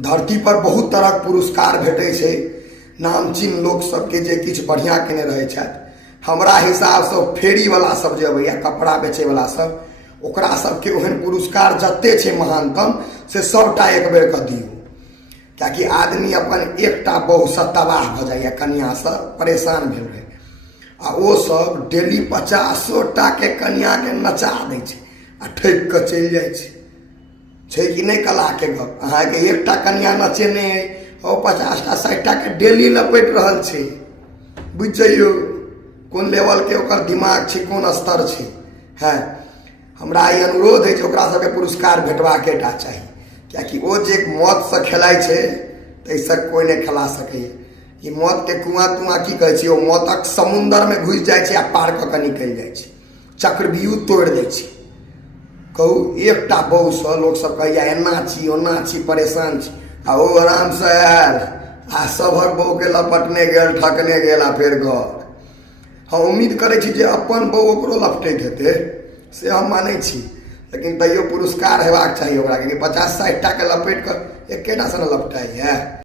धरती पर बहुत तरह पुरस्कार भेटै छै नामचीन लोक सबके जे किछु बढ़िया केने रहै छथि। हमरा हिसाब से फेरी वाला सब जे अबैया कपड़ा बेचे वाला सब ओकरा सबके ओहन पुरस्कार जते छै महानतम से सबटा एक बेर कऽ दियौ, कियाकि आदमी अपन एकटा बहु से तबाह भऽ जाइए, कनिया से परेशान भेल रहे आ ओ सब डेली 50टा के कनिया के नचा दै छै आ ठकि कऽ चलि जाइ छै कि नहीं कला के गप। अहाँ के एकटा कनिया नचेने ओ 50टा 60टा के डेली लपेट रहल छै। बुझ जाइयो कोन लेवल के ओकर दिमाग छै, कोन स्तर छै। है हमरा ई अनुरोध है ओकरा सबके पुरस्कार भेटबाके टा चाही, कियाकि ओ जे मौत से खेलाइ छै तैसे कोई नहीं खेला सकैए। ई मौत के कुआं तुआं की कहै छै, ओ मौतक समुंदर में घुस जाइ छै आ पार कऽ के निकलि जाइ छै, चक्रव्यूह तोड़ि दै छै। कहू एकटा बहू से लोग सब कहैया एना छी ओना छी परेशान छी आ ओ आराम से आयल आ सभक बहू के लपटने गेल ठकने गेल आ फेर घर। हम उम्मीद करै छी जे अपन बहू ओकरो लपटैत हेतै से हम मानै छी, लेकिन तैयो पुरस्कार हेबाक चाही ओकरा, क्योंकि 50-60टा के लपेट कऽ एकेटा से न लपटाइए।